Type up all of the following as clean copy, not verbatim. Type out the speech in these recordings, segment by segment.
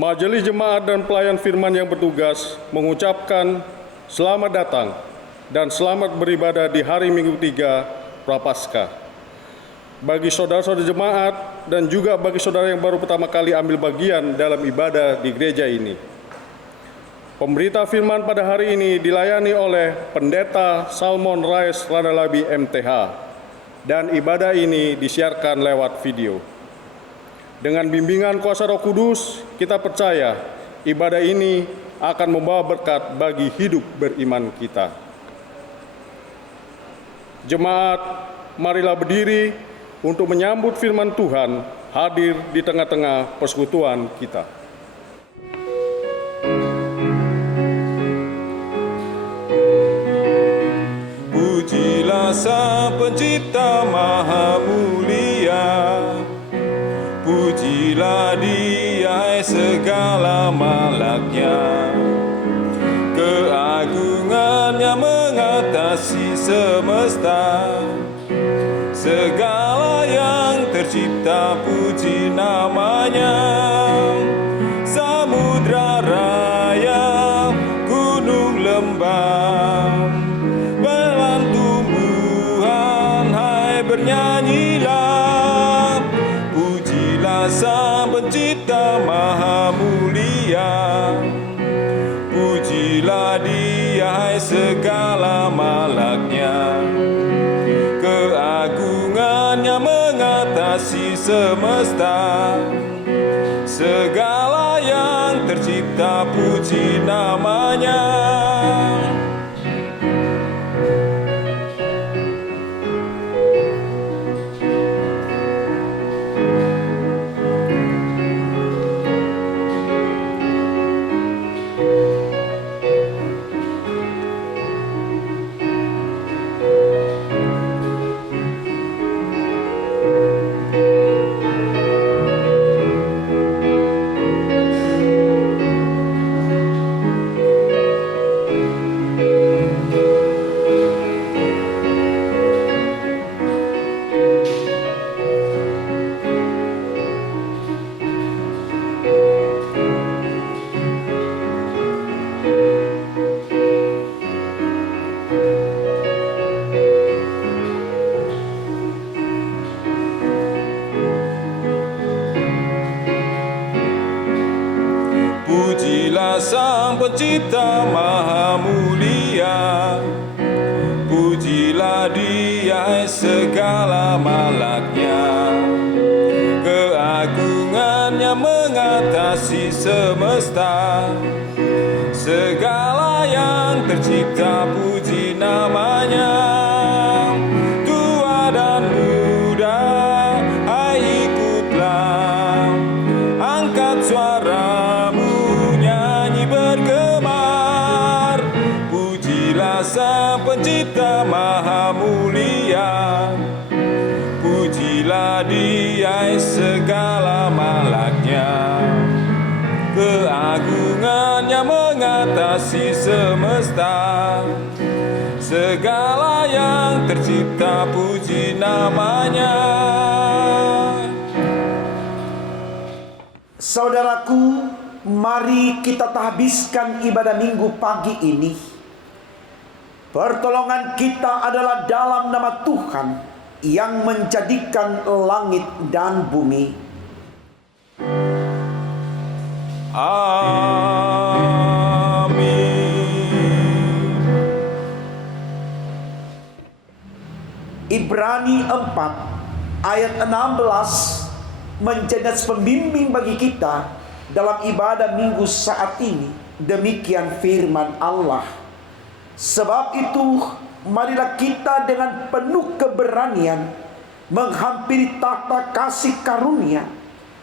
Majelis Jemaat dan Pelayan Firman yang bertugas mengucapkan selamat datang dan selamat beribadah di hari Minggu 3 Prapaskah. Bagi saudara-saudara jemaat dan juga bagi saudara yang baru pertama kali ambil bagian dalam ibadah di gereja ini. Pemberita firman pada hari ini dilayani oleh Pendeta Salmon Rais Radalabi MTH dan ibadah ini disiarkan lewat video. Dengan bimbingan kuasa Roh Kudus, kita percaya ibadah ini akan membawa berkat bagi hidup beriman kita. Jemaat, marilah berdiri untuk menyambut firman Tuhan hadir di tengah-tengah persekutuan kita. Pujilah Sang Pencipta Maha Mulia, pujilah Dia segala malaknya. Keagungannya mengatasi semesta, segala yang tercipta puji namanya. Samudra raya, gunung lembah, belan tumbuhan, hai bernyanyilah. Pujilah Sang Pencipta Maha Mulia, pujilah Dia hai segala malaknya. Keagungannya mengatasi semesta, segala yang tercipta puji namanya. Pujilah Sang Pencipta Maha Mulia, pujilah Dia segala malaknya. Keagungannya mengatasi semesta, segala yang tercipta puji namanya. Tua dan muda, hai ikutlah, angkat suaramu nyanyi bergemar. Pujilah Sang Pencipta Maha Mulia, pujilah Dia segala malaknya. Keagungannya mengatasi semesta, segala yang tercipta puji namanya. Saudaraku, mari kita tahbiskan ibadah minggu pagi ini. Pertolongan kita adalah dalam nama Tuhan yang menjadikan langit dan bumi. Amin. Ibrani 4 ayat 16 menjadi pembimbing bagi kita dalam ibadah minggu saat ini. Demikian firman Allah. Sebab itu, marilah kita dengan penuh keberanian menghampiri tahta kasih karunia,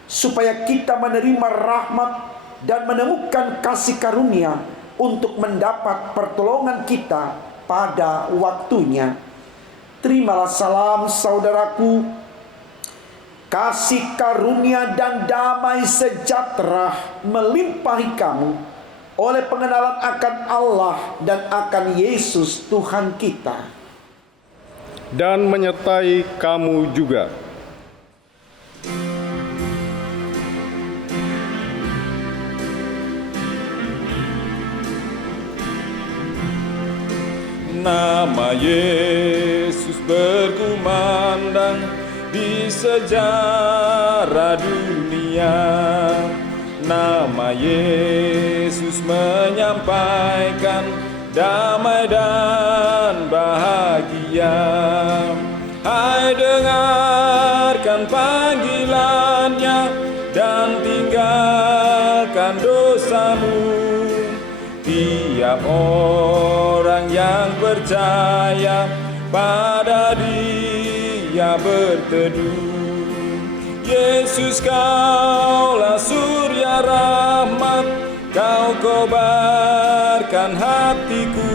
supaya kita menerima rahmat dan menemukan kasih karunia untuk mendapat pertolongan kita pada waktunya. Terimalah salam saudaraku. Kasih karunia dan damai sejahtera melimpahi kamu oleh pengenalan akan Allah dan akan Yesus Tuhan kita, dan menyertai kamu juga. Nama Yesus berkumandang di sejarah dunia. Nama Yesus menyampaikan damai dan bahagia. Hai, dengarkan panggilannya dan tinggalkan dosamu. Tiap orang yang percaya pada Dia berteduh. Yesus, Kaulah surya rahmat, Kau kobarkan hatiku.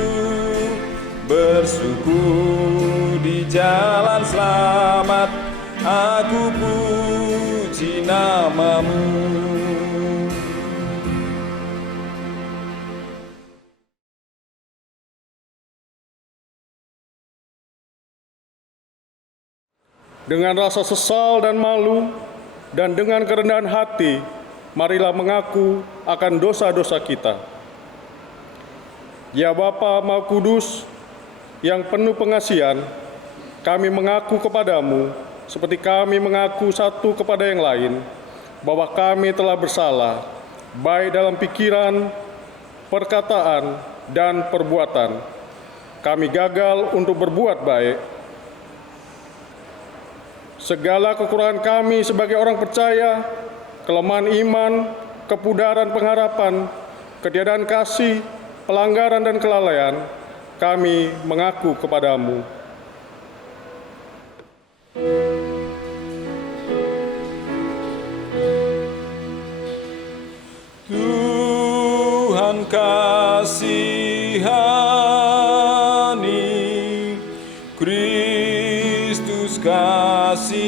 Bersuku di jalan selamat, aku puji nama-Mu. Dengan rasa sesal dan malu, dan dengan kerendahan hati, marilah mengaku akan dosa-dosa kita. Ya Bapa Maha Kudus, yang penuh pengasihan, kami mengaku kepadamu, seperti kami mengaku satu kepada yang lain, bahwa kami telah bersalah, baik dalam pikiran, perkataan, dan perbuatan. Kami gagal untuk berbuat baik. Segala kekurangan kami sebagai orang percaya, kelemahan iman, kepudaran pengharapan, ketiadaan kasih, pelanggaran dan kelalaian, kami mengaku kepadamu. Tuhan kasihani, Kristus kasihani,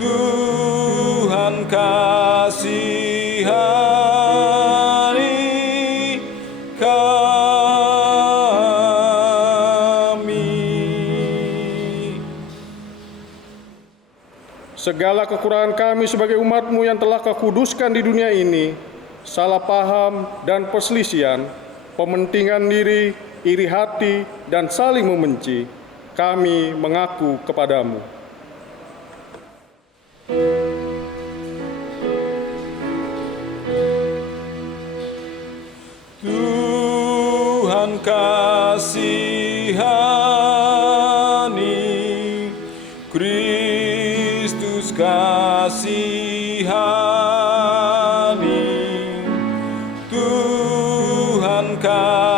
Tuhan kasihani kami. Segala kekurangan kami sebagai umat-Mu yang telah Kau kuduskan di dunia ini, salah paham dan perselisihan, pementingan diri, iri hati, dan saling membenci, kami mengaku kepadamu. Tuhan kasihani, Kristus kasihani, Tuhan kasihani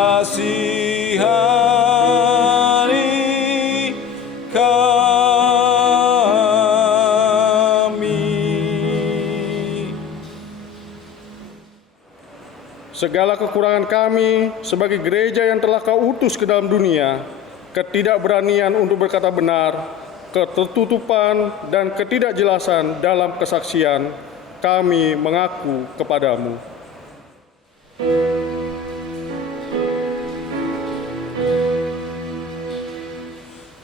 kami. Segala kekurangan kami sebagai gereja yang telah Kau utus ke dalam dunia, ketidakberanian untuk berkata benar, ketertutupan dan ketidakjelasan dalam kesaksian, kami mengaku kepadamu.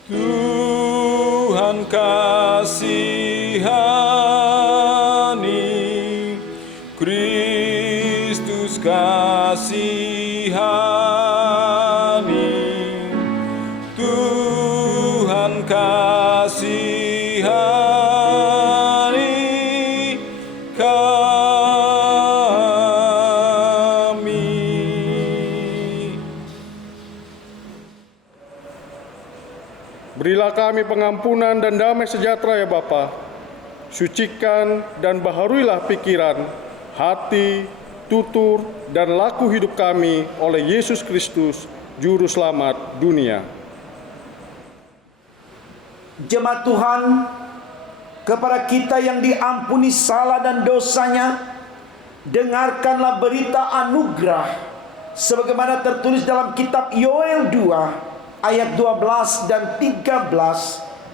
Tuhan kasihani, Kristus kasihani, Tuhan kasihani kami. Berilah kami pengampunan dan damai sejahtera ya Bapa. Sucikan dan baharuilah pikiran, hati, tutur, dan laku hidup kami oleh Yesus Kristus, Juru Selamat dunia. Jemaat Tuhan, kepada kita yang diampuni salah dan dosanya, dengarkanlah berita anugerah sebagaimana tertulis dalam kitab Yoel 2 ayat 12 dan 13.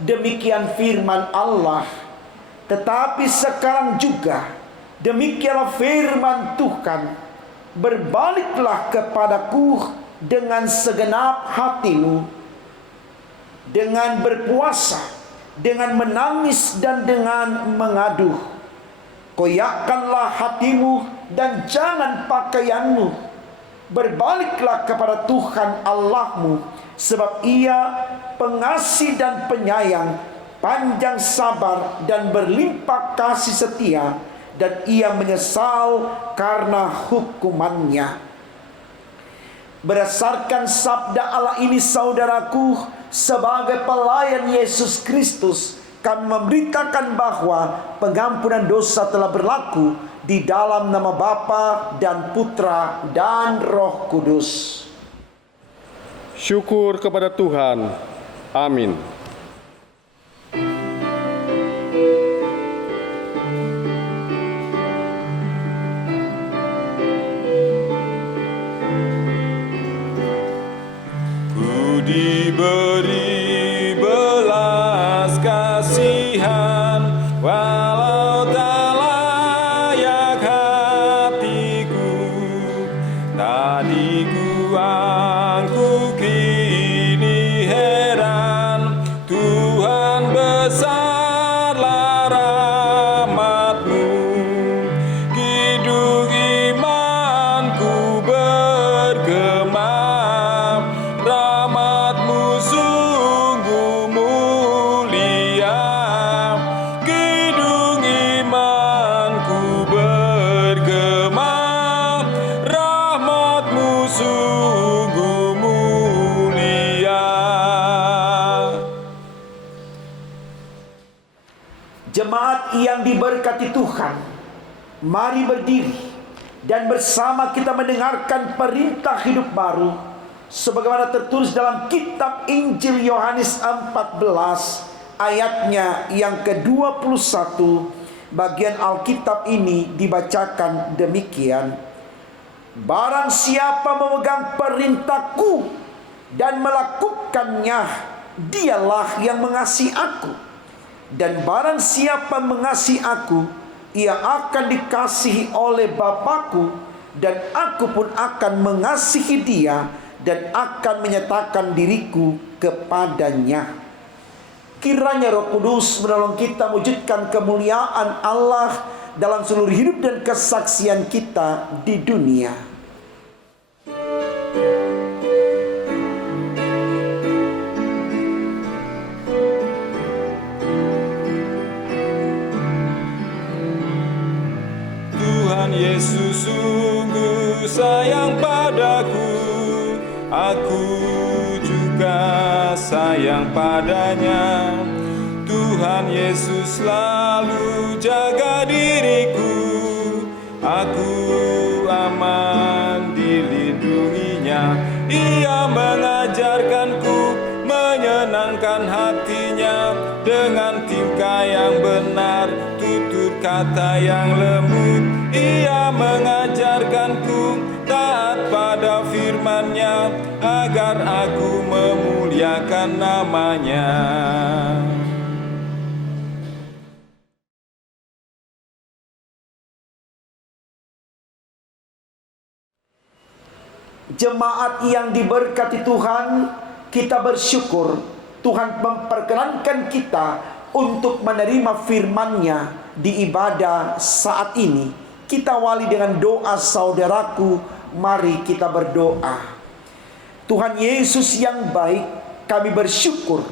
Demikian firman Allah. Tetapi sekarang juga demikianlah firman Tuhan, berbaliklah kepadaku dengan segenap hatimu, dengan berpuasa, dengan menangis dan dengan mengaduh. Koyakkanlah hatimu dan jangan pakaianmu. Berbaliklah kepada Tuhan Allahmu, sebab Ia pengasih dan penyayang, panjang sabar dan berlimpah kasih setia, dan Ia menyesal karena hukumannya. Berdasarkan sabda Allah ini, saudaraku, sebagai pelayan Yesus Kristus, kami memberitakan bahwa pengampunan dosa telah berlaku di dalam nama Bapa dan Putra dan Roh Kudus. Syukur kepada Tuhan. Amin. Ku diberi belas kasihan, walau tak layak hatiku. Tadiku aku kini heran, Tuhan besarlah rahmat-Mu. Kidung imanku bergema, rahmat-Mu sungguh mulia. Kidung imanku bergema, rahmat-Mu sungguh mulia. Jemaat yang diberkati Tuhan, mari berdiri dan bersama kita mendengarkan perintah hidup baru sebagaimana tertulis dalam kitab Injil Yohanes 14 ayatnya yang ke-21. Bagian Alkitab ini dibacakan demikian: Barang siapa memegang perintahku dan melakukannya, dialah yang mengasihi aku. Dan barang siapa mengasihi aku, ia akan dikasihi oleh Bapa-Ku, dan aku pun akan mengasihi dia dan akan menyatakan diriku kepadanya. Kiranya Roh Kudus menolong kita mewujudkan kemuliaan Allah dalam seluruh hidup dan kesaksian kita di dunia. Tuhan Yesus sungguh sayang padaku, aku juga sayang padanya. Tuhan Yesus selalu jaga diriku, aku aman dilindunginya. Ia mengajarkanku menyenangkan hatinya dengan tingkah yang benar, tutur kata yang lembut. Ia mengajarkanku taat pada firman-Nya agar aku memuliakan nama-Nya. Jemaat yang diberkati Tuhan, kita bersyukur Tuhan memperkenankan kita untuk menerima firman-Nya di ibadah saat ini. Kita awali dengan doa, saudaraku. Mari kita berdoa. Tuhan Yesus yang baik, kami bersyukur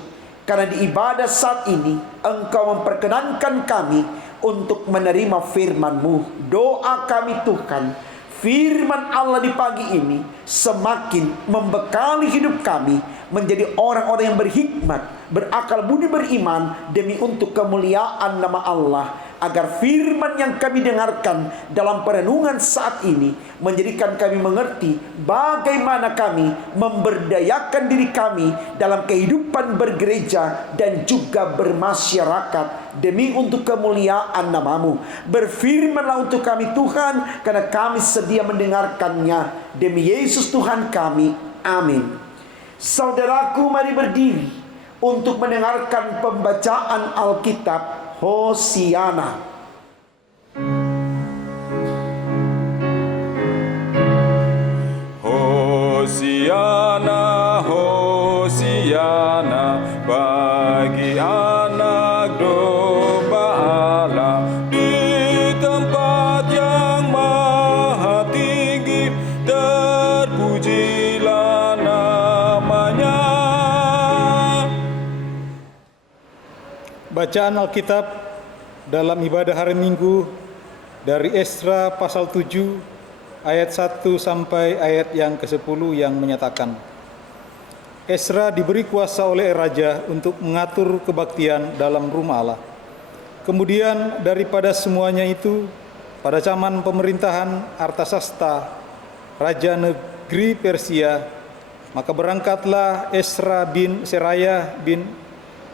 karena di ibadah saat ini Engkau memperkenankan kami untuk menerima firman-Mu. Doa kami Tuhan, firman Allah di pagi ini semakin membekali hidup kami menjadi orang-orang yang berhikmat, berakal budi, beriman demi untuk kemuliaan nama Allah. Agar firman yang kami dengarkan dalam perenungan saat ini menjadikan kami mengerti bagaimana kami memberdayakan diri kami dalam kehidupan bergereja dan juga bermasyarakat demi untuk kemuliaan nama-Mu. Berfirmanlah untuk kami Tuhan, karena kami sedia mendengarkannya. Demi Yesus Tuhan kami, amin. Saudaraku, mari berdiri untuk mendengarkan pembacaan Alkitab. Hosiana. Hosiana, Hosiana, bagi anak domba Allah di tempat yang maha tinggi. Bacaan Alkitab dalam ibadah hari Minggu dari Esra pasal 7 ayat 1 sampai ayat yang ke-10 yang menyatakan, Esra diberi kuasa oleh raja untuk mengatur kebaktian dalam rumah Allah. Kemudian daripada semuanya itu, pada zaman pemerintahan Artasasta, raja negeri Persia, maka berangkatlah Esra bin Seraya bin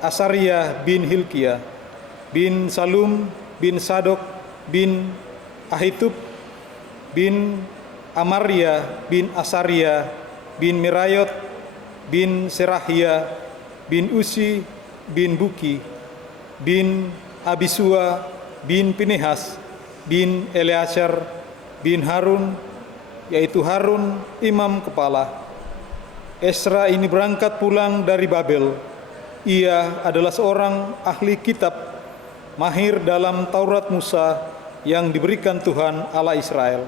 Asaria bin Hilkiah bin Salum bin Sadok bin Ahitub bin Amaria bin Asaria bin Merayot bin Serahia bin Usi bin Buki bin Abisua bin Pinehas bin Eleazar bin Harun, yaitu Harun imam kepala. Esra ini berangkat pulang dari Babel. Ia adalah seorang ahli kitab, mahir dalam Taurat Musa yang diberikan Tuhan Allah Israel.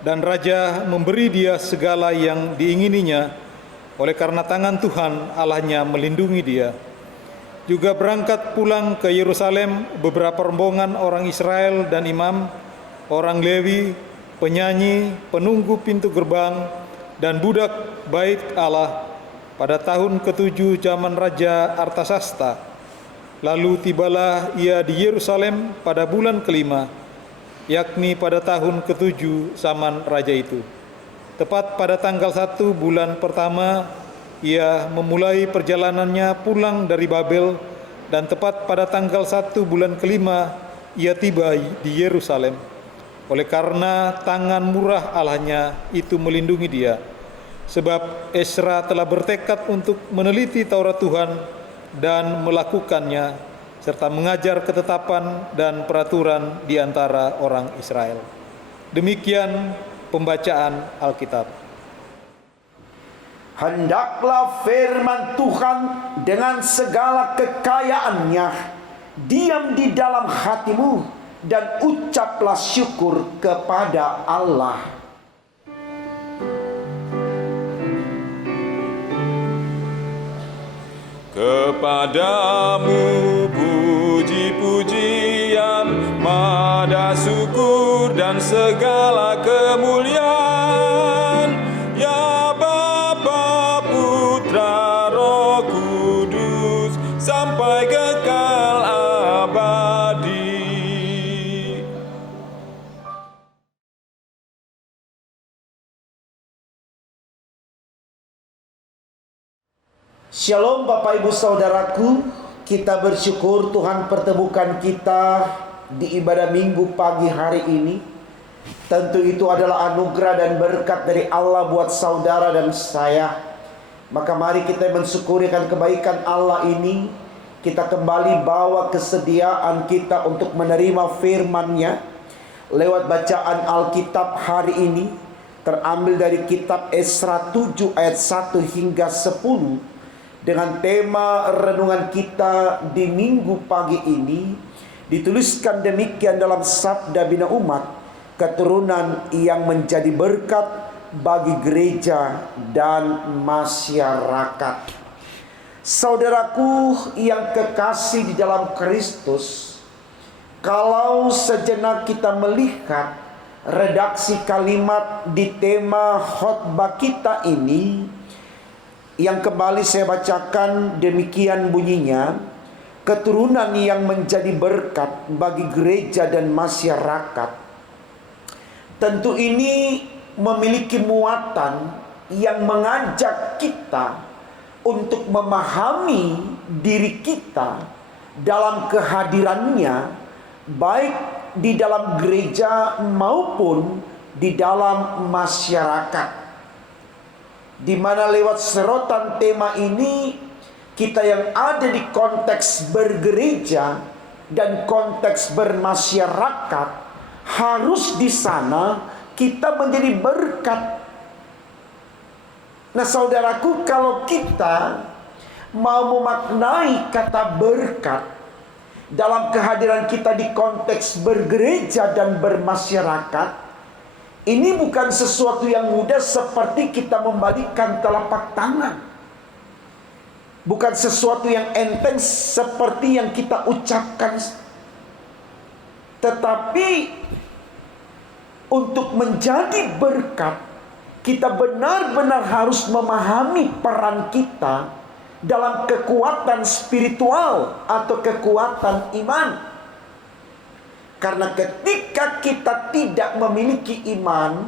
Dan raja memberi dia segala yang diingininya, oleh karena tangan Tuhan Allahnya melindungi dia. Juga berangkat pulang ke Yerusalem beberapa rombongan orang Israel dan imam, orang Lewi, penyanyi, penunggu pintu gerbang, dan budak bait Allah pada tahun ke-7 zaman Raja Artasasta. Lalu tibalah ia di Yerusalem pada bulan ke-5, yakni pada tahun ke-7 zaman raja itu. Tepat pada tanggal 1 bulan pertama, ia memulai perjalanannya pulang dari Babel, dan tepat pada tanggal 1 bulan ke-5, ia tiba di Yerusalem. Oleh karena tangan murah Allahnya itu melindungi dia. Sebab Esra telah bertekad untuk meneliti Taurat Tuhan dan melakukannya, serta mengajar ketetapan dan peraturan di antara orang Israel. Demikian pembacaan Alkitab. Hendaklah firman Tuhan dengan segala kekayaannya diam di dalam hatimu, dan ucaplah syukur kepada Allah. Kepadamu puji-pujian, mada syukur dan segala kemuliaan, ya Bapa, Putra, Roh Kudus, sampai kekal abadi. Shalom Bapak Ibu Saudaraku, kita bersyukur Tuhan pertemukan kita di ibadah minggu pagi hari ini. Tentu itu adalah anugerah dan berkat dari Allah buat saudara dan saya. Maka mari kita mensyukurikan kebaikan Allah ini. Kita kembali bawa kesediaan kita untuk menerima firman-Nya lewat bacaan Alkitab hari ini, terambil dari kitab Esra 7 ayat 1 hingga 10. Dengan tema renungan kita di minggu pagi ini dituliskan demikian dalam Sabda Bina Umat, keturunan yang menjadi berkat bagi gereja dan masyarakat. Saudaraku yang kekasih di dalam Kristus, kalau sejenak kita melihat redaksi kalimat di tema khotbah kita ini, yang kembali saya bacakan demikian bunyinya, keturunan yang menjadi berkat bagi gereja dan masyarakat. Tentu ini memiliki muatan yang mengajak kita untuk memahami diri kita dalam kehadirannya, baik di dalam gereja maupun di dalam masyarakat. Di mana lewat serotan tema ini, kita yang ada di konteks bergereja dan konteks bermasyarakat, harus di sana kita menjadi berkat. Nah saudaraku, kalau kita mau memaknai kata berkat dalam kehadiran kita di konteks bergereja dan bermasyarakat, ini bukan sesuatu yang mudah seperti kita membalikkan telapak tangan. Bukan sesuatu yang enteng seperti yang kita ucapkan. Tetapi untuk menjadi berkat, kita benar-benar harus memahami peran kita dalam kekuatan spiritual atau kekuatan iman. Karena ketika kita tidak memiliki iman,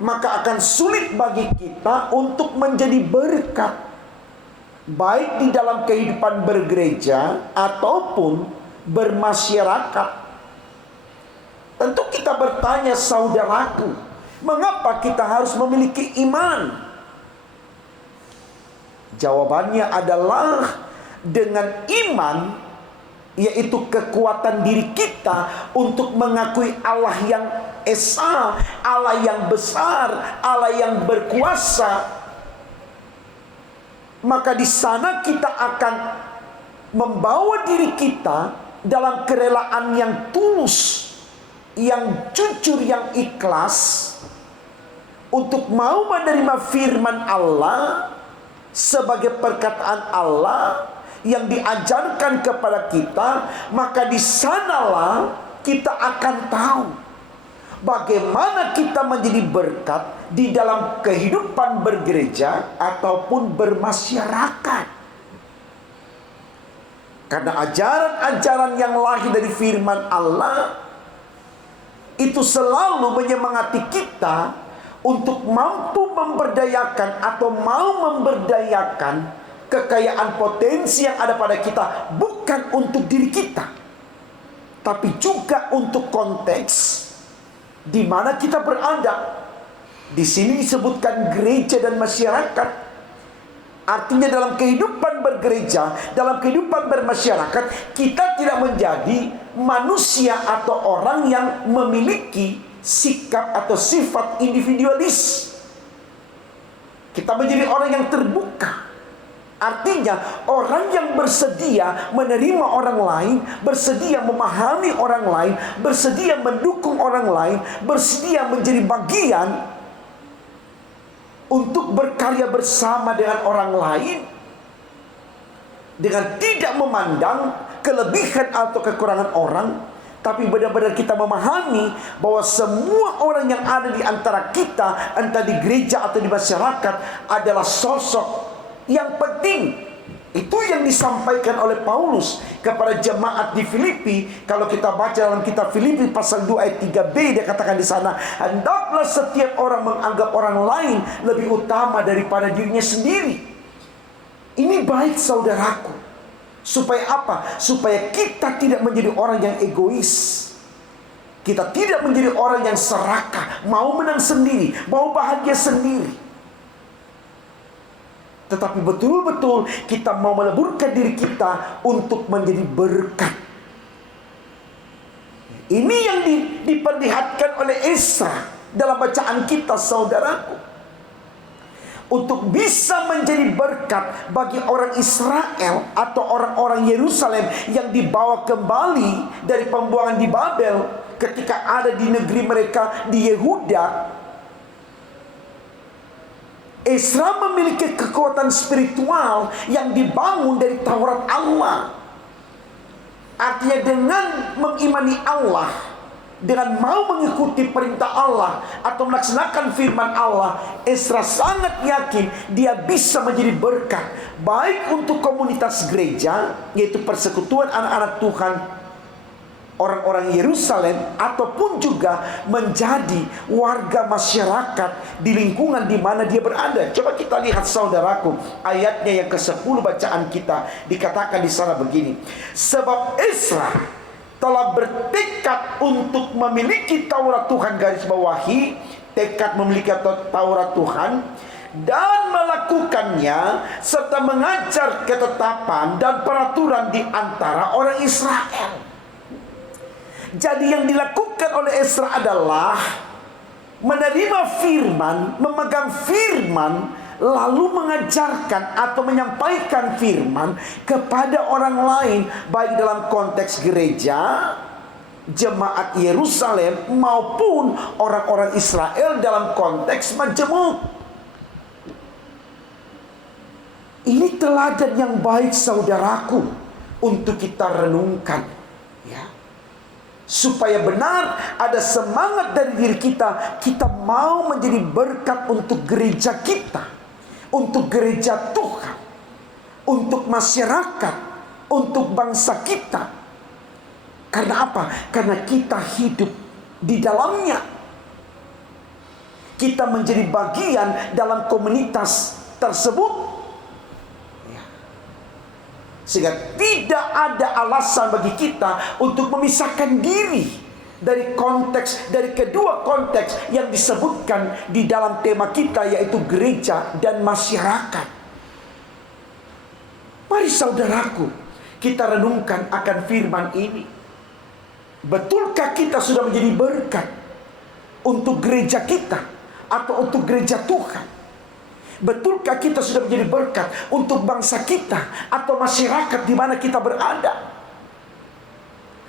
maka akan sulit bagi kita untuk menjadi berkat, baik di dalam kehidupan bergereja ataupun bermasyarakat. Tentu kita bertanya, saudaraku, mengapa kita harus memiliki iman? Jawabannya adalah dengan iman, yaitu kekuatan diri kita untuk mengakui Allah yang esa, Allah yang besar, Allah yang berkuasa. Maka di sana kita akan membawa diri kita dalam kerelaan yang tulus, yang jujur, yang ikhlas, untuk mau menerima firman Allah sebagai perkataan Allah yang diajarkan kepada kita. Maka di sanalah kita akan tahu bagaimana kita menjadi berkat di dalam kehidupan bergereja ataupun bermasyarakat. Karena ajaran-ajaran yang lahir dari firman Allah itu selalu menyemangati kita untuk mampu memberdayakan atau mau memberdayakan kekayaan potensi yang ada pada kita, bukan untuk diri kita, tapi juga untuk konteks di mana kita berada. Di sini disebutkan gereja dan masyarakat. Artinya dalam kehidupan bergereja, dalam kehidupan bermasyarakat, kita tidak menjadi manusia atau orang yang memiliki sikap atau sifat individualis. Kita menjadi orang yang terbuka. Artinya orang yang bersedia menerima orang lain, bersedia memahami orang lain, bersedia mendukung orang lain, bersedia menjadi bagian untuk berkarya bersama dengan orang lain, dengan tidak memandang kelebihan atau kekurangan orang, tapi benar-benar kita memahami bahwa semua orang yang ada di antara kita, entah di gereja atau di masyarakat, adalah sosok yang penting. Itu yang disampaikan oleh Paulus kepada jemaat di Filipi. Kalau kita baca dalam kitab Filipi pasal 2 ayat 3b, dia katakan di sana, hendaklah setiap orang menganggap orang lain lebih utama daripada dirinya sendiri. Ini baik, saudaraku. Supaya apa? Supaya kita tidak menjadi orang yang egois. Kita tidak menjadi orang yang serakah, mau menang sendiri, mau bahagia sendiri. Tetapi betul-betul kita mau meleburkan diri kita untuk menjadi berkat. Ini yang diperlihatkan oleh Esra dalam bacaan kita, saudaraku. Untuk bisa menjadi berkat bagi orang Israel atau orang-orang Yerusalem yang dibawa kembali dari pembuangan di Babel, ketika ada di negeri mereka di Yehuda. Esra memiliki kekuatan spiritual yang dibangun dari Taurat Allah. Artinya dengan mengimani Allah, dengan mau mengikuti perintah Allah atau melaksanakan firman Allah, Esra sangat yakin dia bisa menjadi berkat, baik untuk komunitas gereja, yaitu persekutuan anak-anak Tuhan, orang-orang Yerusalem, ataupun juga menjadi warga masyarakat di lingkungan di mana dia berada. Coba kita lihat, saudaraku, ayatnya yang ke-10 bacaan kita, dikatakan di sana begini. Sebab Esra telah bertekad untuk memiliki Taurat Tuhan, garis bawahi, tekad memiliki Taurat Tuhan, dan melakukannya, serta mengajar ketetapan dan peraturan di antara orang Israel. Jadi yang dilakukan oleh Esra adalah menerima firman, memegang firman, lalu mengajarkan atau menyampaikan firman kepada orang lain, baik dalam konteks gereja, jemaat Yerusalem, maupun orang-orang Israel dalam konteks majemuk. Ini teladan yang baik saudaraku untuk kita renungkan, ya. Supaya benar ada semangat dari diri kita, kita mau menjadi berkat untuk gereja kita, untuk gereja Tuhan, untuk masyarakat, untuk bangsa kita. Karena apa? Karena kita hidup di dalamnya. Kita menjadi bagian dalam komunitas tersebut. Sehingga tidak ada alasan bagi kita untuk memisahkan diri dari konteks, dari kedua konteks yang disebutkan di dalam tema kita, yaitu gereja dan masyarakat. Mari saudaraku, kita renungkan akan firman ini. Betulkah kita sudah menjadi berkat untuk gereja kita atau untuk gereja Tuhan? Betulkah kita sudah menjadi berkat untuk bangsa kita atau masyarakat di mana kita berada?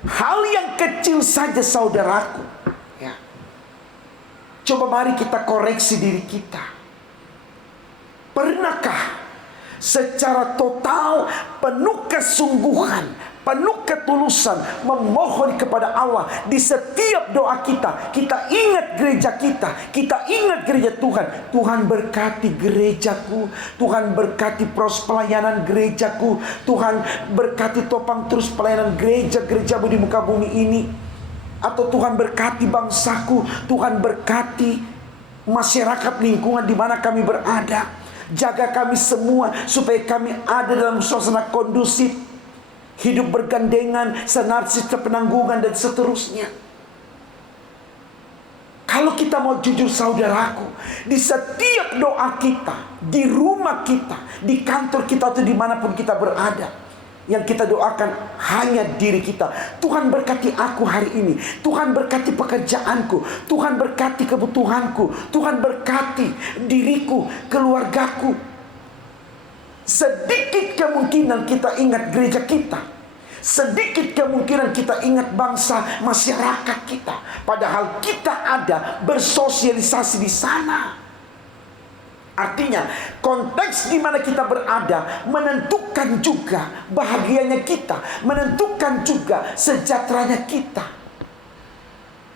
Hal yang kecil saja saudaraku, ya. Coba mari kita koreksi diri kita. Pernahkah secara total, penuh kesungguhan, penuh ketulusan memohon kepada Allah di setiap doa kita? Kita ingat gereja kita ingat gereja Tuhan. Tuhan berkati gerejaku, Tuhan berkati pros pelayanan gerejaku, Tuhan berkati topang terus pelayanan gereja-gerejamu di muka bumi ini. Atau Tuhan berkati bangsaku, Tuhan berkati masyarakat lingkungan di mana kami berada. Jaga kami semua supaya kami ada dalam suasana kondusif, hidup bergandengan, senarsis, penanggungan, dan seterusnya. Kalau kita mau jujur saudaraku, di setiap doa kita, di rumah kita, di kantor kita, atau dimanapun kita berada, yang kita doakan hanya diri kita. Tuhan berkati aku hari ini, Tuhan berkati pekerjaanku, Tuhan berkati kebutuhanku, Tuhan berkati diriku, keluargaku. Sedikit kemungkinan kita ingat gereja kita, sedikit kemungkinan kita ingat bangsa, masyarakat kita. Padahal kita ada bersosialisasi di sana. Artinya, konteks di mana kita berada menentukan juga bahagianya kita, menentukan juga sejahteranya kita.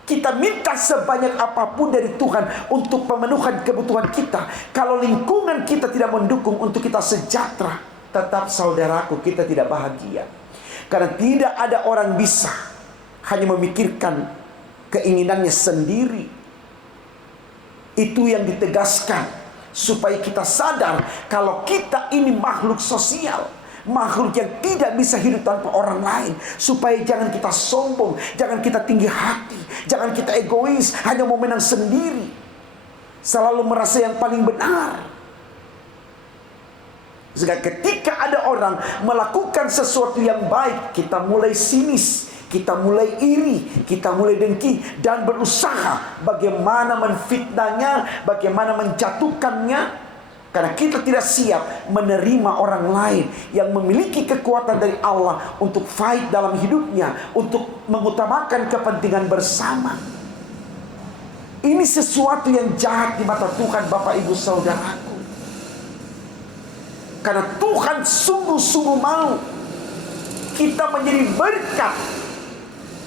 Kita minta sebanyak apapun dari Tuhan untuk pemenuhan kebutuhan kita. Kalau lingkungan kita tidak mendukung untuk kita sejahtera, tetap saudaraku, kita tidak bahagia. Karena tidak ada orang bisa hanya memikirkan keinginannya sendiri. Itu yang ditegaskan, supaya kita sadar kalau kita ini makhluk sosial, makhluk yang tidak bisa hidup tanpa orang lain. Supaya jangan kita sombong, jangan kita tinggi hati, jangan kita egois, hanya mau menang sendiri, selalu merasa yang paling benar. Sehingga ketika ada orang melakukan sesuatu yang baik, kita mulai sinis, kita mulai iri, kita mulai dengki, dan berusaha bagaimana menfitnahnya, bagaimana menjatuhkannya. Karena kita tidak siap menerima orang lain yang memiliki kekuatan dari Allah untuk fight dalam hidupnya, untuk mengutamakan kepentingan bersama. Ini sesuatu yang jahat di mata Tuhan, Bapak Ibu Saudaraku. Karena Tuhan sungguh-sungguh mau kita menjadi berkat.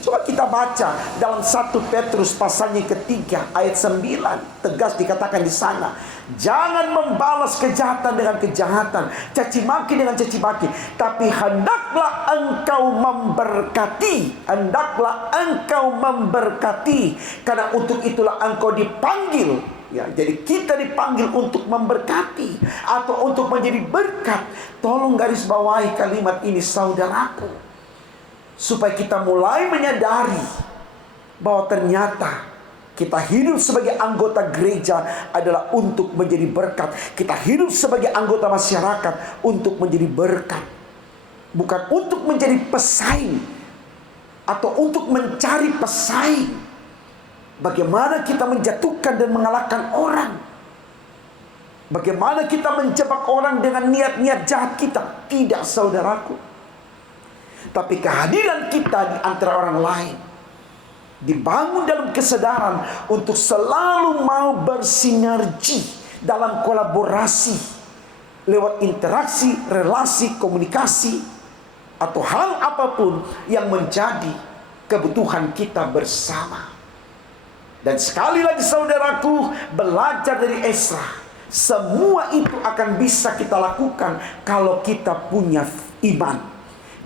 Coba kita baca dalam 1 Petrus pasalnya ketiga ayat 9, tegas dikatakan di sana, jangan membalas kejahatan dengan kejahatan, caci maki dengan caci maki, tapi hendaklah engkau memberkati, hendaklah engkau memberkati, karena untuk itulah engkau dipanggil. Ya, jadi kita dipanggil untuk memberkati atau untuk menjadi berkat. Tolong garis bawahi kalimat ini saudaraku, supaya kita mulai menyadari bahwa ternyata kita hidup sebagai anggota gereja adalah untuk menjadi berkat. Kita hidup sebagai anggota masyarakat untuk menjadi berkat, bukan untuk menjadi pesaing atau untuk mencari pesaing. Bagaimana kita menjatuhkan dan mengalahkan orang, bagaimana kita menjebak orang dengan niat-niat jahat kita. Tidak saudaraku, tapi kehadiran kita di antara orang lain dibangun dalam kesadaran untuk selalu mau bersinergi dalam kolaborasi lewat interaksi, relasi, komunikasi, atau hal apapun yang menjadi kebutuhan kita bersama. Dan sekali lagi saudaraku, belajar dari Ezra, semua itu akan bisa kita lakukan kalau kita punya iman.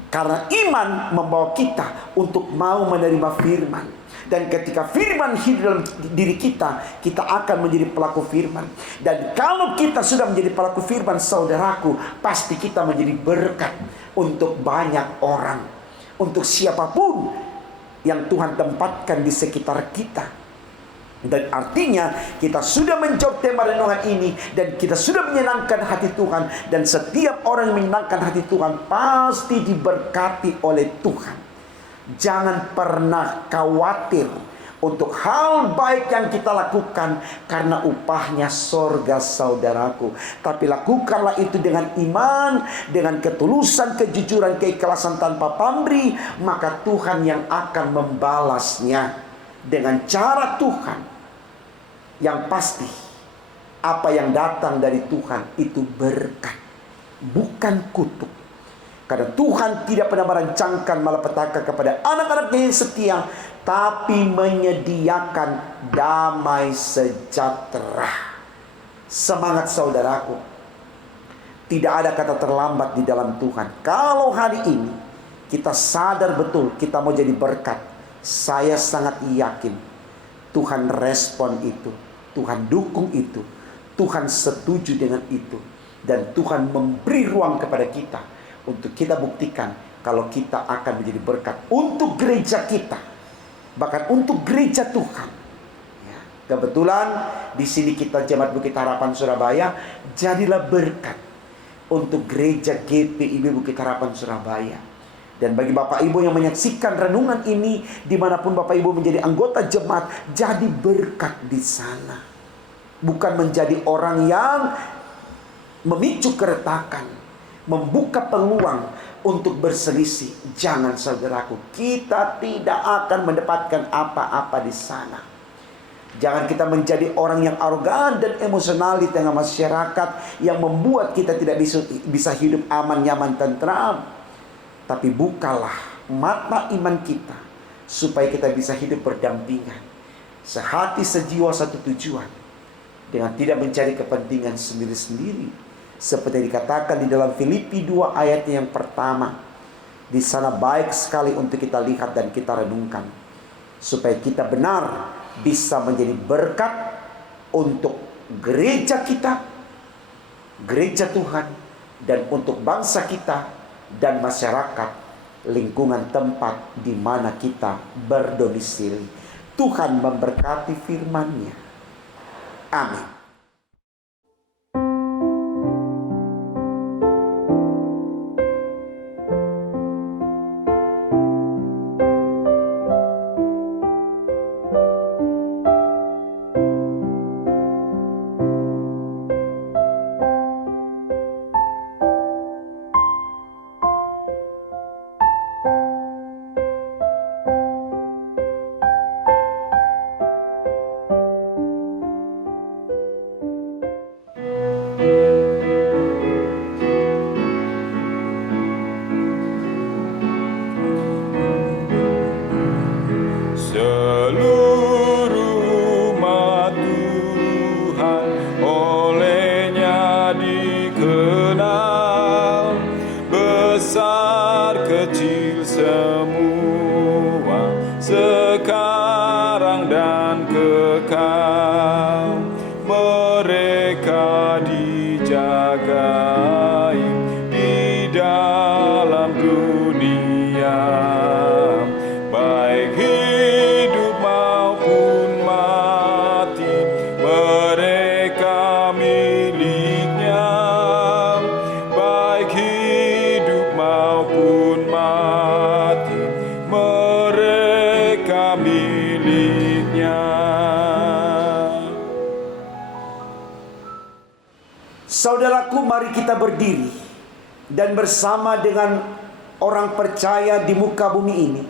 Karena iman membawa kita untuk mau menerima firman. Dan ketika firman hidup dalam diri kita, kita akan menjadi pelaku firman. Dan kalau kita sudah menjadi pelaku firman, saudaraku, pasti kita menjadi berkat untuk banyak orang, untuk siapapun yang Tuhan tempatkan di sekitar kita. Dan artinya kita sudah menjawab tema renungan ini, dan kita sudah menyenangkan hati Tuhan. Dan setiap orang yang menyenangkan hati Tuhan pasti diberkati oleh Tuhan. Jangan pernah khawatir untuk hal baik yang kita lakukan, karena upahnya sorga, saudaraku. Tapi lakukanlah itu dengan iman, dengan ketulusan, kejujuran, keikhlasan tanpa pamrih. Maka Tuhan yang akan membalasnya dengan cara Tuhan. Yang pasti, apa yang datang dari Tuhan itu berkat, bukan kutuk. Karena Tuhan tidak pernah merancangkan malapetaka kepada anak-anaknya yang setia, tapi menyediakan damai sejahtera. Semangat saudaraku. Tidak ada kata terlambat di dalam Tuhan. Kalau hari ini kita sadar betul kita mau jadi berkat, saya sangat yakin Tuhan respon itu, Tuhan dukung itu, Tuhan setuju dengan itu. Dan Tuhan memberi ruang kepada kita untuk kita buktikan kalau kita akan menjadi berkat untuk gereja kita, bahkan untuk gereja Tuhan. Ya, kebetulan di sini kita Jemaat Bukit Harapan Surabaya, jadilah berkat untuk gereja GPIB Bukit Harapan Surabaya. Dan bagi Bapak Ibu yang menyaksikan renungan ini, dimanapun Bapak Ibu menjadi anggota jemaat, jadi berkat di sana. Bukan menjadi orang yang memicu keretakan, membuka peluang untuk berselisih. Jangan saudaraku, kita tidak akan mendapatkan apa-apa di sana. Jangan kita menjadi orang yang arogan dan emosional di tengah masyarakat, yang membuat kita tidak bisa hidup aman, nyaman, tentram. Tapi bukalah mata iman kita, supaya kita bisa hidup berdampingan, sehati, sejiwa, satu tujuan, dengan tidak mencari kepentingan sendiri-sendiri. Seperti dikatakan di dalam Filipi 2 ayat yang pertama. Di sana baik sekali untuk kita lihat dan kita renungkan, supaya kita benar bisa menjadi berkat untuk gereja kita, gereja Tuhan, dan untuk bangsa kita dan masyarakat lingkungan tempat di mana kita berdomisili. Tuhan memberkati firman-Nya. Amin. Saudaraku, mari kita berdiri dan bersama dengan orang percaya di muka bumi ini,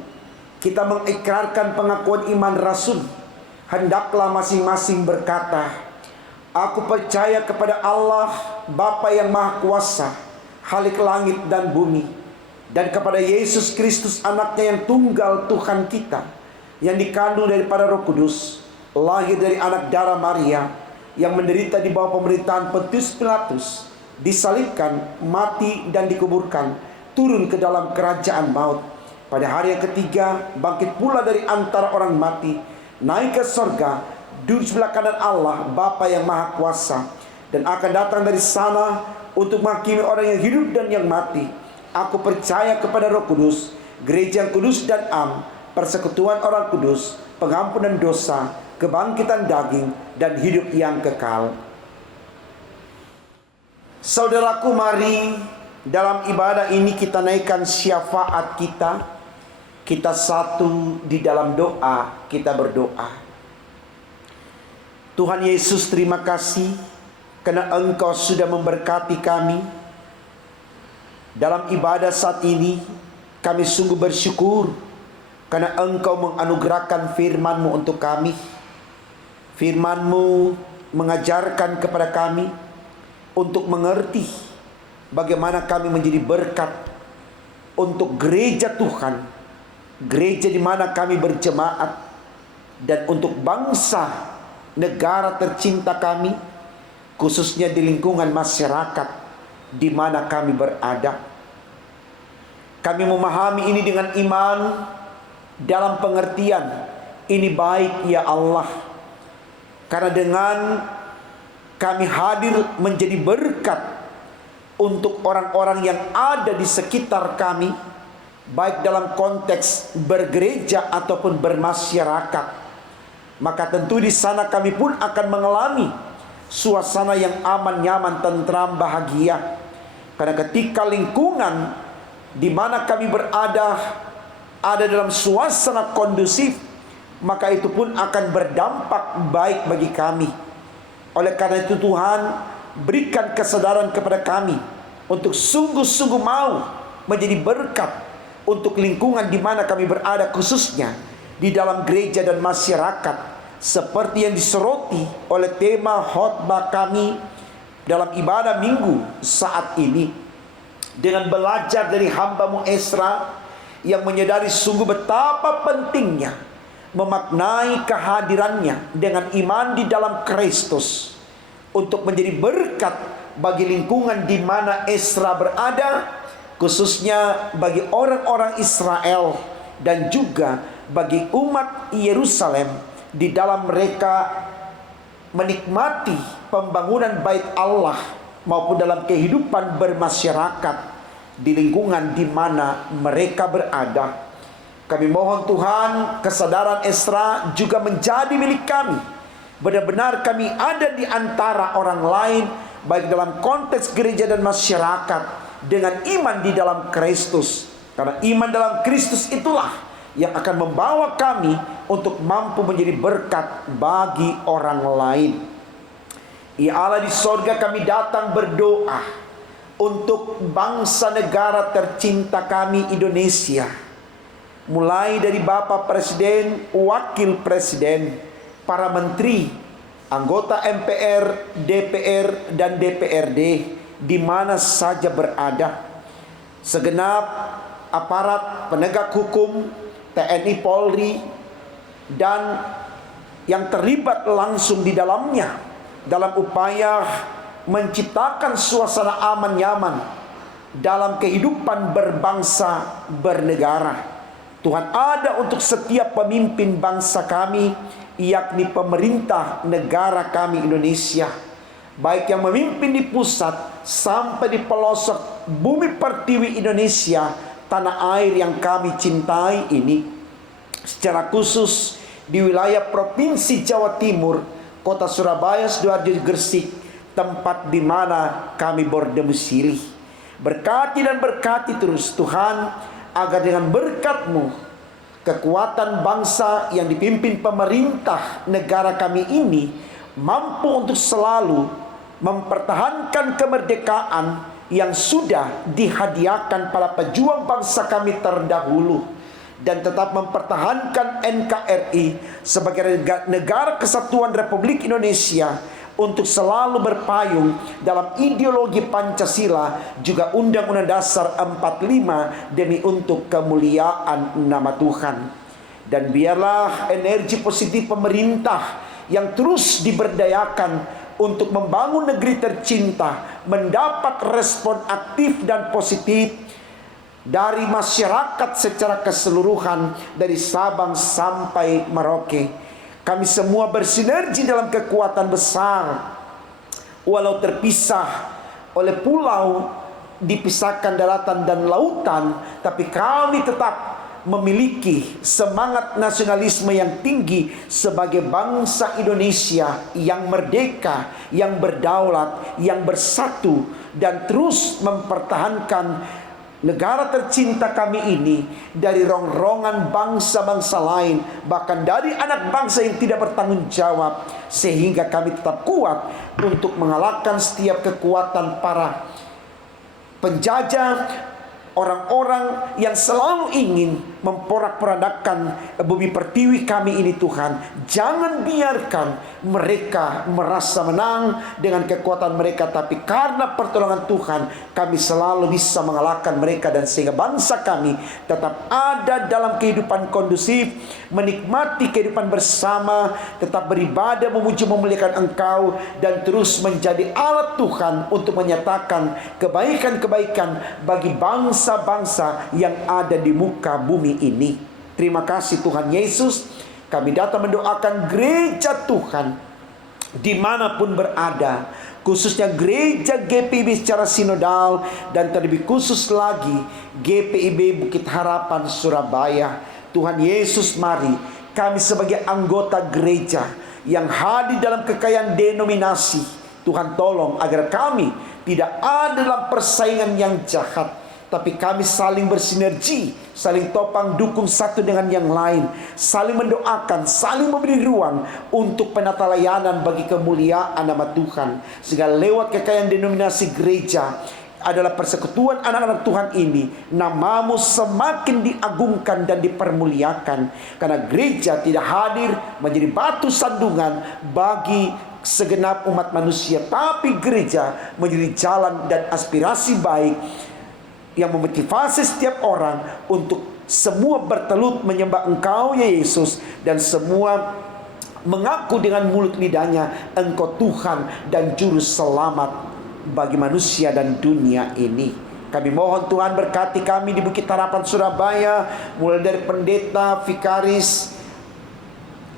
kita mengikrarkan pengakuan iman Rasul. Hendaklah masing-masing berkata, Aku percaya kepada Allah, Bapa yang Maha Kuasa, Khalik langit dan bumi, dan kepada Yesus Kristus anaknya yang tunggal Tuhan kita, yang dikandung daripada Roh Kudus, lahir dari anak darah Maria, yang menderita di bawah pemerintahan Pontius Pilatus, disalibkan, mati dan dikuburkan, turun ke dalam kerajaan maut. Pada hari yang ketiga bangkit pula dari antara orang mati, naik ke sorga, duduk sebelah kanan Allah Bapa yang Maha Kuasa, dan akan datang dari sana untuk menghakimi orang yang hidup dan yang mati. Aku percaya kepada Roh Kudus, gereja yang kudus dan am, persekutuan orang kudus, pengampunan dosa, kebangkitan daging, dan hidup yang kekal. Saudaraku, mari dalam ibadah ini kita naikkan syafaat kita. Kita satu di dalam doa, kita berdoa. Tuhan Yesus, terima kasih karena Engkau sudah memberkati kami. Dalam ibadah saat ini kami sungguh bersyukur karena Engkau menganugerahkan firman-Mu untuk kami. Firman-Mu mengajarkan kepada kami untuk mengerti bagaimana kami menjadi berkat untuk gereja Tuhan, gereja di mana kami berjemaat, dan untuk bangsa negara tercinta kami, khususnya di lingkungan masyarakat di mana kami berada. Kami memahami ini dengan iman dalam pengertian ini baik ya Allah, karena dengan kami hadir menjadi berkat untuk orang-orang yang ada di sekitar kami, baik dalam konteks bergereja ataupun bermasyarakat. Maka tentu di sana kami pun akan mengalami suasana yang aman, nyaman, tentram, bahagia. Karena ketika lingkungan di mana kami berada ada dalam suasana kondusif, maka itu pun akan berdampak baik bagi kami. Oleh karena itu Tuhan, berikan kesadaran kepada kami untuk sungguh-sungguh mau menjadi berkat untuk lingkungan di mana kami berada, khususnya di dalam gereja dan masyarakat, seperti yang disoroti oleh tema khotbah kami dalam ibadah minggu saat ini, dengan belajar dari hamba-Mu Esra yang menyadari sungguh betapa pentingnya memaknai kehadirannya dengan iman di dalam Kristus untuk menjadi berkat bagi lingkungan di mana Esra berada, khususnya bagi orang-orang Israel dan juga bagi umat Yerusalem di dalam mereka menikmati pembangunan bait Allah maupun dalam kehidupan bermasyarakat di lingkungan di mana mereka berada. Kami mohon Tuhan, kesadaran Esra juga menjadi milik kami. Benar-benar kami ada di antara orang lain, baik dalam konteks gereja dan masyarakat, dengan iman di dalam Kristus. Karena iman dalam Kristus itulah yang akan membawa kami untuk mampu menjadi berkat bagi orang lain. Ya Allah di sorga, kami datang berdoa untuk bangsa negara tercinta kami Indonesia. Mulai dari Bapak Presiden, Wakil Presiden, para menteri, anggota MPR, DPR, dan DPRD di mana saja berada. Segenap aparat penegak hukum, TNI, Polri, dan yang terlibat langsung di dalamnya dalam upaya menciptakan suasana aman nyaman dalam kehidupan berbangsa bernegara. Tuhan ada untuk setiap pemimpin bangsa kami, yakni pemerintah negara kami Indonesia, baik yang memimpin di pusat sampai di pelosok bumi pertiwi Indonesia, tanah air yang kami cintai ini. Secara khusus di wilayah Provinsi Jawa Timur, Kota Surabaya, Sidoarjo, Gresik, tempat di mana kami berdomisili. Berkati dan berkati terus Tuhan, agar dengan berkat-Mu kekuatan bangsa yang dipimpin pemerintah negara kami ini mampu untuk selalu mempertahankan kemerdekaan yang sudah dihadiahkan para pejuang bangsa kami terdahulu, dan tetap mempertahankan NKRI sebagai negara kesatuan Republik Indonesia untuk selalu berpayung dalam ideologi Pancasila, juga Undang-Undang Dasar 45, demi untuk kemuliaan nama Tuhan. Dan biarlah energi positif pemerintah yang terus diberdayakan untuk membangun negeri tercinta mendapat respon aktif dan positif dari masyarakat secara keseluruhan, dari Sabang sampai Merauke. Kami semua bersinergi dalam kekuatan besar, walau terpisah oleh pulau, dipisahkan daratan dan lautan, tapi kami tetap memiliki semangat nasionalisme yang tinggi sebagai bangsa Indonesia yang merdeka, yang berdaulat, yang bersatu, dan terus mempertahankan negara tercinta kami ini dari rongrongan bangsa-bangsa lain, bahkan dari anak bangsa yang tidak bertanggung jawab, sehingga kami tetap kuat untuk mengalahkan setiap kekuatan para penjajah, orang-orang yang selalu ingin memporak-porandakan bumi pertiwi kami ini. Tuhan, jangan biarkan mereka merasa menang dengan kekuatan mereka, tapi karena pertolongan Tuhan kami selalu bisa mengalahkan mereka, dan sehingga bangsa kami tetap ada dalam kehidupan kondusif, menikmati kehidupan bersama, tetap beribadah, memuji, memuliakan Engkau, dan terus menjadi alat Tuhan untuk menyatakan kebaikan-kebaikan bagi bangsa-bangsa yang ada di muka bumi ini. Terima kasih Tuhan Yesus. Kami datang mendoakan gereja Tuhan dimanapun berada, khususnya gereja GPIB secara sinodal, dan terlebih khusus lagi GPIB Bukit Harapan Surabaya. Tuhan Yesus, mari kami sebagai anggota gereja yang hadir dalam kekayaan denominasi, Tuhan tolong agar kami tidak ada dalam persaingan yang jahat, tapi kami saling bersinergi, saling topang dukung satu dengan yang lain, saling mendoakan, saling memberi ruang untuk penata layanan bagi kemuliaan nama Tuhan. Sehingga lewat kekayaan denominasi gereja adalah persekutuan anak-anak Tuhan ini, namamu semakin diagungkan dan dipermuliakan. Karena gereja tidak hadir menjadi batu sandungan bagi segenap umat manusia, tapi gereja menjadi jalan dan aspirasi baik yang memotivasi setiap orang untuk semua bertelut menyembah Engkau ya Yesus, dan semua mengaku dengan mulut lidahnya Engkau Tuhan dan Juru Selamat bagi manusia dan dunia ini. Kami mohon Tuhan berkati kami di Bukit Harapan Surabaya, mulai dari pendeta, vikaris,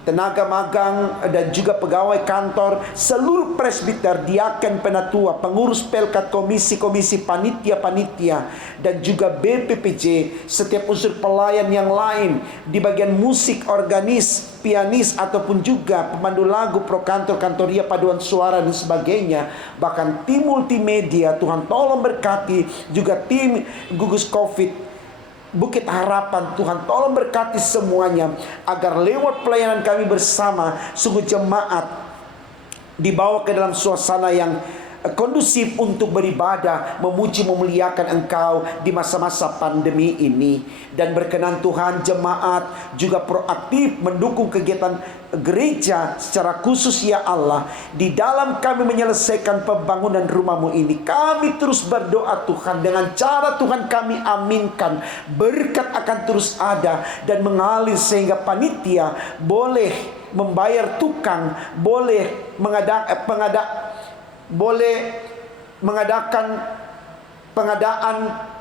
tenaga magang, dan juga pegawai kantor, seluruh presbiter, diaken, penatua, pengurus pelkat, komisi-komisi, panitia-panitia, dan juga BPPJ, setiap unsur pelayan yang lain di bagian musik, organis, pianis, ataupun juga pemandu lagu, prokantor, kantoria, paduan suara, dan sebagainya. Bahkan tim multimedia, Tuhan tolong berkati, juga tim gugus COVID Bukit Harapan, Tuhan tolong berkati semuanya, agar lewat pelayanan kami bersama, sungguh jemaat dibawa ke dalam suasana yang kondusif untuk beribadah, memuji, memuliakan Engkau di masa-masa pandemi ini. Dan berkenan Tuhan, jemaat juga proaktif mendukung kegiatan gereja secara khusus ya Allah. Di dalam kami menyelesaikan pembangunan rumah-Mu ini, kami terus berdoa Tuhan, dengan cara Tuhan kami aminkan, berkat akan terus ada dan mengalir, sehingga panitia boleh membayar tukang, boleh mengadakan pengadaan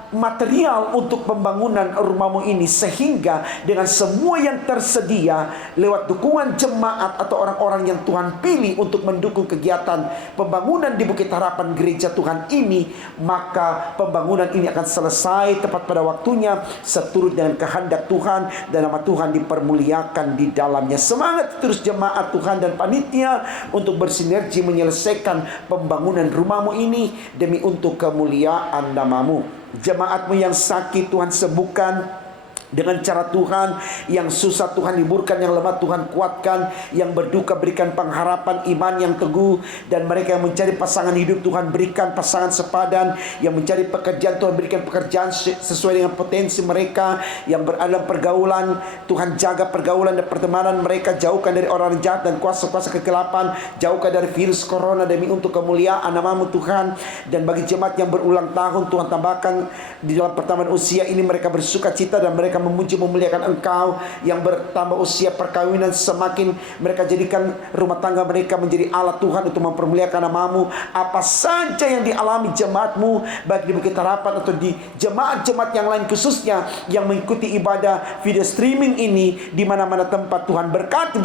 material untuk pembangunan rumah-Mu ini, sehingga dengan semua yang tersedia lewat dukungan jemaat atau orang-orang yang Tuhan pilih untuk mendukung kegiatan pembangunan di Bukit Harapan gereja Tuhan ini, maka pembangunan ini akan selesai tepat pada waktunya, seturut dengan kehendak Tuhan, dan nama Tuhan dipermuliakan di dalamnya. Semangat terus jemaat Tuhan dan panitia untuk bersinergi menyelesaikan pembangunan rumah-Mu ini demi untuk kemuliaan nama-Mu. Jemaat-Mu yang sakit Tuhan sembuhkan, Dengan cara Tuhan, yang susah Tuhan hiburkan, yang lemah Tuhan kuatkan, yang berduka berikan pengharapan iman yang teguh, dan mereka yang mencari pasangan hidup Tuhan berikan pasangan sepadan, yang mencari pekerjaan Tuhan berikan pekerjaan sesuai dengan potensi mereka, yang berada dalam pergaulan Tuhan jaga pergaulan dan pertemanan mereka, jauhkan dari orang jahat dan kuasa-kuasa kegelapan, jauhkan dari virus corona demi untuk kemuliaan nama-Mu Tuhan. Dan bagi jemaat yang berulang tahun, Tuhan tambahkan di dalam pertambahan usia ini mereka bersuka cita dan mereka memuji memuliakan Engkau. Yang bertambah usia perkawinan, semakin mereka jadikan rumah tangga mereka menjadi alat Tuhan untuk mempermuliakan nama-Mu. Apa saja yang dialami jemaat-Mu, baik di Bukit Harapan atau di jemaat-jemaat yang lain khususnya yang mengikuti ibadah video streaming ini di mana-mana tempat, Tuhan berkati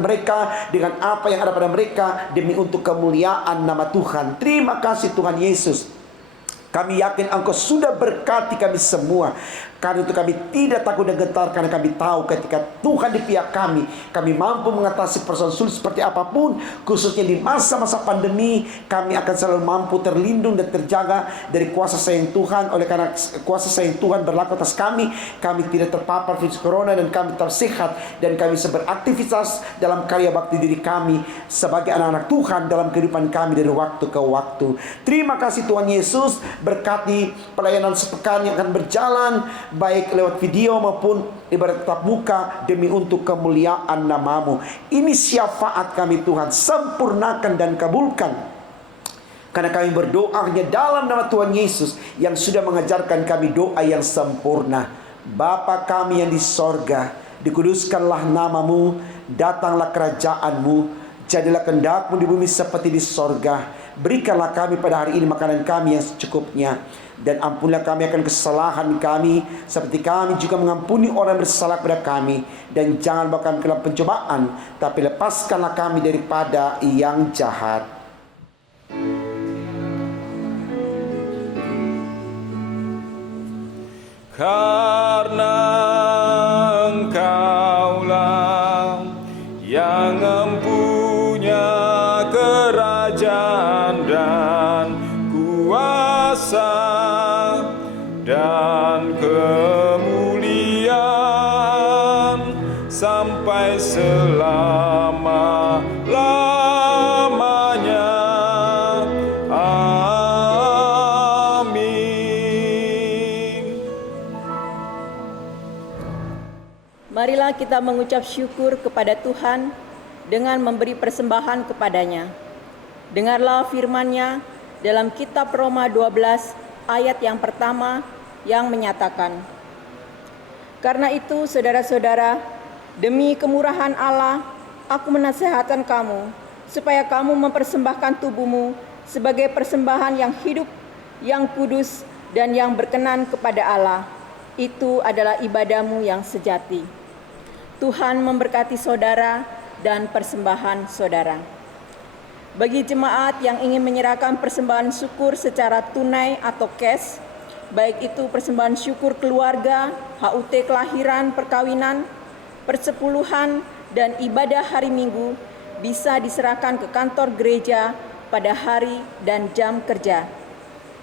mereka dengan apa yang ada pada mereka demi untuk kemuliaan nama Tuhan. Terima kasih Tuhan Yesus. Kami yakin Engkau sudah berkati kami semua. Karena itu kami tidak takut dan gentar, karena kami tahu ketika Tuhan di pihak kami, kami mampu mengatasi persoalan sulit seperti apapun. Khususnya di masa-masa pandemi, kami akan selalu mampu terlindung dan terjaga dari kuasa sayang Tuhan. Oleh karena kuasa sayang Tuhan berlaku atas kami, kami tidak terpapar virus corona dan kami tetap sehat. Dan kami bisa beraktivitas dalam karya bakti diri kami sebagai anak-anak Tuhan dalam kehidupan kami dari waktu ke waktu. Terima kasih Tuhan Yesus. Berkati pelayanan sepekan yang akan berjalan, baik lewat video maupun ibadah tatap muka, demi untuk kemuliaan nama-Mu. Ini syafaat kami Tuhan, sempurnakan dan kabulkan. Karena kami berdoa hanya dalam nama Tuhan Yesus yang sudah mengajarkan kami doa yang sempurna. Bapa kami yang di sorga, dikuduskanlah nama-Mu, datanglah kerajaan-Mu, jadilah kehendak-Mu di bumi seperti di sorga. Berikanlah kami pada hari ini makanan kami yang secukupnya, dan ampunilah kami akan kesalahan kami, seperti kami juga mengampuni orang yang bersalah kepada kami. Dan jangan bawa kami ke dalam pencobaan, tapi lepaskanlah kami daripada yang jahat. Karena Engkaulah yang mempunyai kerajaan dan kuasa dan kemuliaan sampai selama-lamanya. Amin. Marilah kita mengucap syukur kepada Tuhan dengan memberi persembahan kepadanya. Dengarlah firman-Nya dalam kitab Roma 12 ayat yang pertama yang menyatakan, "Karena itu saudara-saudara, demi kemurahan Allah, aku menasihatkan kamu supaya kamu mempersembahkan tubuhmu sebagai persembahan yang hidup, yang kudus, dan yang berkenan kepada Allah. Itu adalah ibadahmu yang sejati." Tuhan memberkati saudara dan persembahan saudara. Bagi jemaat yang ingin menyerahkan persembahan syukur secara tunai atau cash, baik itu persembahan syukur keluarga, HUT kelahiran, perkawinan, persepuluhan, dan ibadah hari Minggu, bisa diserahkan ke kantor gereja pada hari dan jam kerja.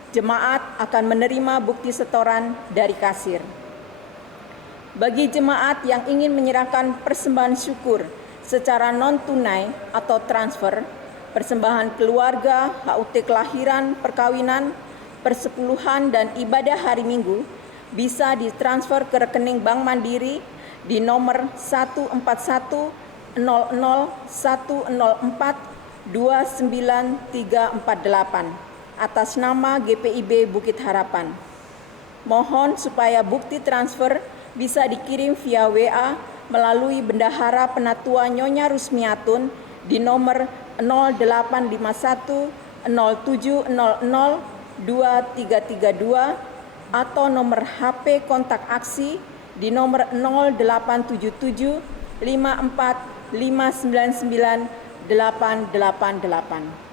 Jemaat akan menerima bukti setoran dari kasir. Bagi jemaat yang ingin menyerahkan persembahan syukur secara non-tunai atau transfer, persembahan keluarga, HUT kelahiran, perkawinan, persepuluhan, dan ibadah hari Minggu bisa ditransfer ke rekening Bank Mandiri di nomor 1410010429348 atas nama GPIB Bukit Harapan. Mohon supaya bukti transfer bisa dikirim via WA melalui Bendahara Penatua Nyonya Rusmiatun di nomor 0851 0700 2332 atau nomor HP kontak aksi di nomor 0877 54 599 888.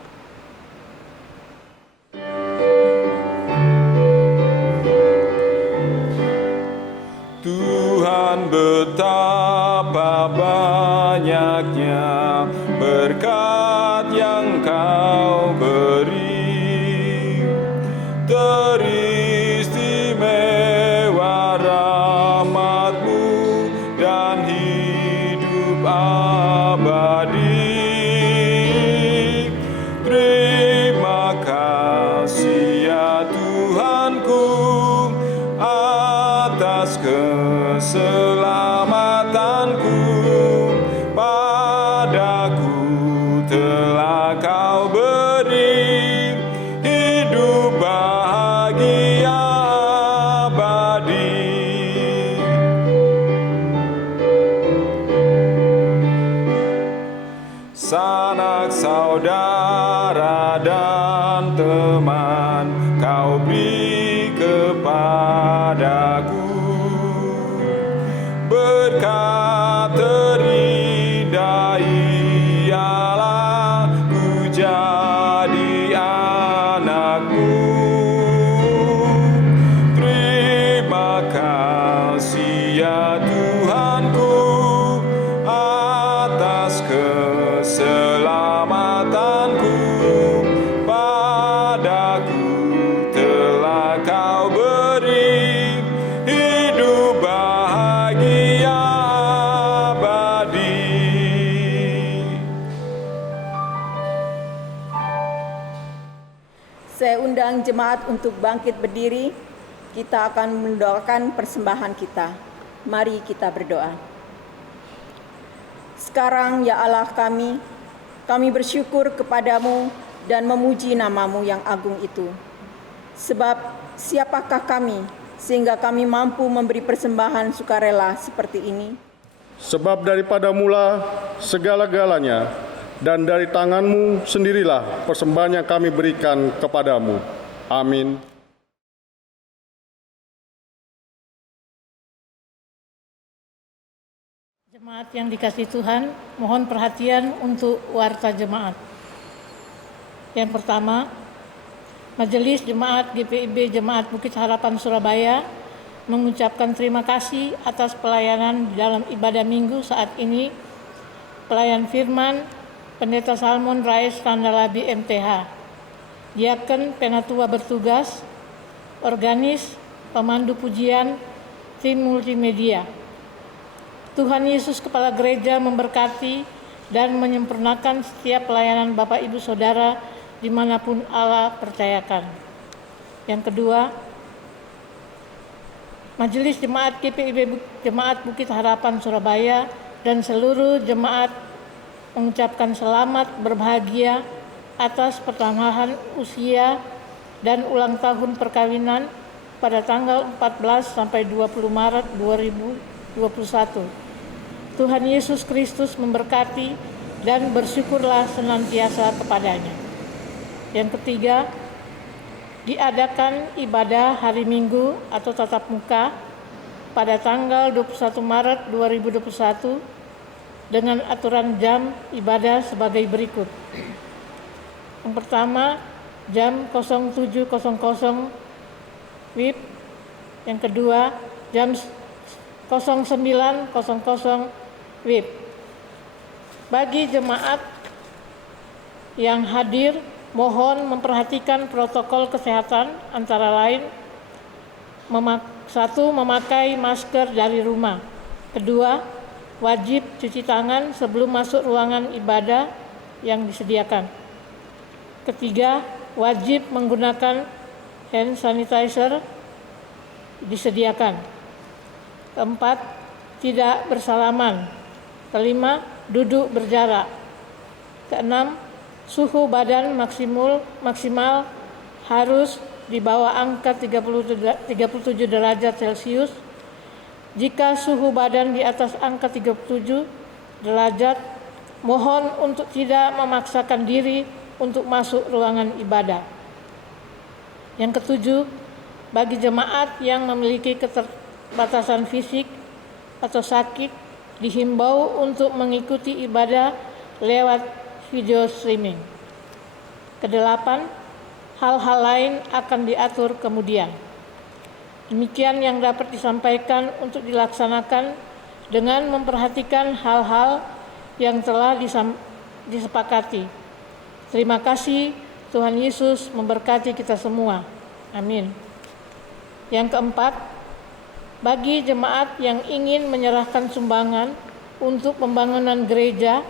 Tuhan betapa banyaknya berkat yang Kau beri, teristimewa rahmat atas keselamatanku. Padaku telah Kau beri hidup bahagia abadi. Sanak saudara dan teman Kau beri kepadaku. Berkat terindah ialah ku jadi anakmu. Terima kasih ya Tuhanku atas keselamatanku. Padaku telah Kau beri hidup bahagia abadi. Saya undang jemaat untuk bangkit berdiri. Kita akan mendoakan persembahan kita. Mari kita berdoa. Sekarang ya Allah kami bersyukur kepadamu dan memuji nama-Mu yang agung itu. Sebab siapakah kami sehingga kami mampu memberi persembahan sukarela seperti ini? Sebab daripada mula segala-galanya, dan dari tangan-Mu sendirilah persembahan yang kami berikan kepadamu. Amin. Jemaat yang dikasihi Tuhan, mohon perhatian untuk warta jemaat. Yang pertama, Majelis Jemaat GPIB Jemaat Bukit Harapan Surabaya mengucapkan terima kasih atas pelayanan di dalam ibadah minggu saat ini. Pelayan firman, Pendeta Salmon Rais Randalabi MTH, Diaken Penatua bertugas, organis, pemandu pujian, tim multimedia. Tuhan Yesus Kepala Gereja memberkati dan menyempurnakan setiap pelayanan Bapak Ibu Saudara dimanapun Allah percayakan. Yang kedua, Majelis Jemaat GPIB Jemaat Bukit Harapan Surabaya dan seluruh jemaat mengucapkan selamat berbahagia atas pertambahan usia dan ulang tahun perkawinan pada tanggal 14 sampai 20 Maret 2021. Tuhan Yesus Kristus memberkati dan bersyukurlah senantiasa kepadanya. Yang ketiga, diadakan ibadah hari Minggu atau tatap muka pada tanggal 21 Maret 2021 dengan aturan jam ibadah sebagai berikut. Yang pertama, jam 07.00 WIB. Yang kedua, jam 09.00 WIB. Bagi jemaat yang hadir, mohon memperhatikan protokol kesehatan antara lain, satu, memakai masker dari rumah. Kedua, wajib cuci tangan sebelum masuk ruangan ibadah yang disediakan. Ketiga, wajib menggunakan hand sanitizer disediakan. Keempat, tidak bersalaman. Kelima, duduk berjarak. Keenam, suhu badan maksimal harus di bawah angka 37 derajat Celcius. Jika suhu badan di atas angka 37 derajat, mohon untuk tidak memaksakan diri untuk masuk ruangan ibadah. Yang ketujuh, bagi jemaat yang memiliki keterbatasan fisik atau sakit, dihimbau untuk mengikuti ibadah lewat video streaming. Kedelapan, hal-hal lain akan diatur kemudian. Demikian yang dapat disampaikan untuk dilaksanakan dengan memperhatikan hal-hal yang telah disepakati. Terima kasih, Tuhan Yesus memberkati kita semua. Amin. Yang keempat, bagi jemaat yang ingin menyerahkan sumbangan untuk pembangunan gereja,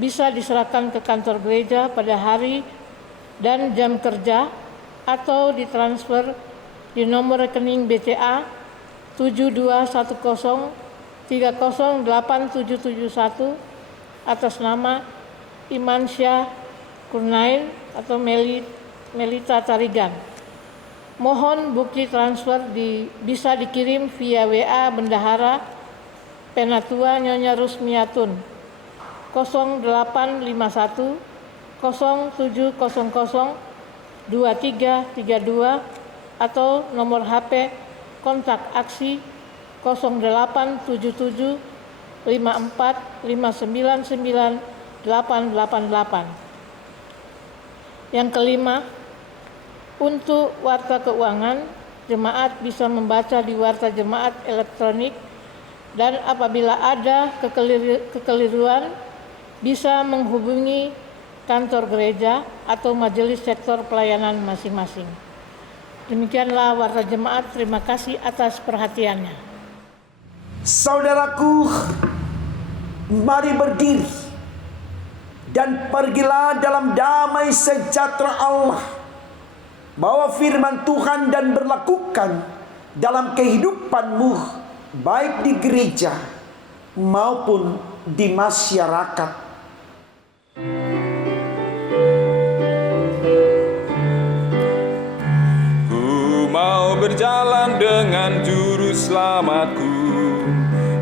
bisa diserahkan ke kantor gereja pada hari dan jam kerja atau ditransfer di nomor rekening BCA 7210308771 atas nama Iman Syah Kurnain atau Melita Tarigan. Mohon bukti transfer bisa dikirim via WA Bendahara Penatua Nyonya Rusmiatun 0851 0700 2332 atau nomor HP kontak aksi 0877 54 599 888. Yang kelima, untuk warta keuangan, jemaat bisa membaca di warta jemaat elektronik dan apabila ada kekeliruan bisa menghubungi kantor gereja atau majelis sektor pelayanan masing-masing. Demikianlah warta jemaat. Terima kasih atas perhatiannya. Saudaraku, mari berdiri dan pergilah dalam damai sejahtera Allah. Bawa firman Tuhan dan berlakukan dalam kehidupanmu, baik di gereja maupun di masyarakat. Mau berjalan dengan juru selamatku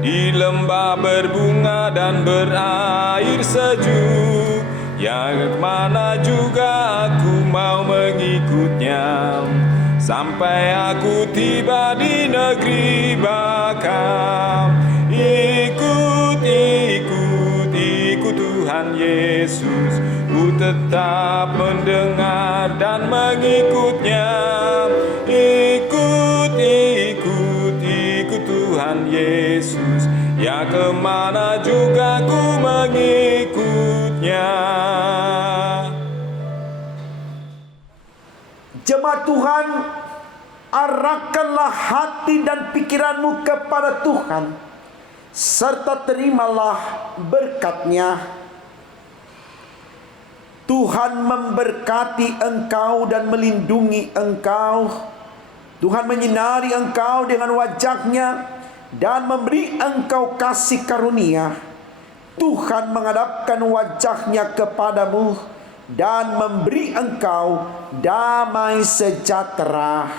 di lembah berbunga dan berair sejuk, yang kemana juga aku mau mengikutnya, sampai aku tiba di negeri baka. Ikut, ikut, ikut Tuhan Yesus, ku tetap mendengar dan mengikutnya. Ikut, ikut, ikut Tuhan Yesus, ya kemana juga ku mengikutnya. Jemaat Tuhan, arahkanlah hati dan pikiranmu kepada Tuhan, serta terimalah berkat-Nya. Tuhan memberkati engkau dan melindungi engkau. Tuhan menyinari engkau dengan wajah-Nya dan memberi engkau kasih karunia. Tuhan menghadapkan wajah-Nya kepadamu dan memberi engkau damai sejahtera.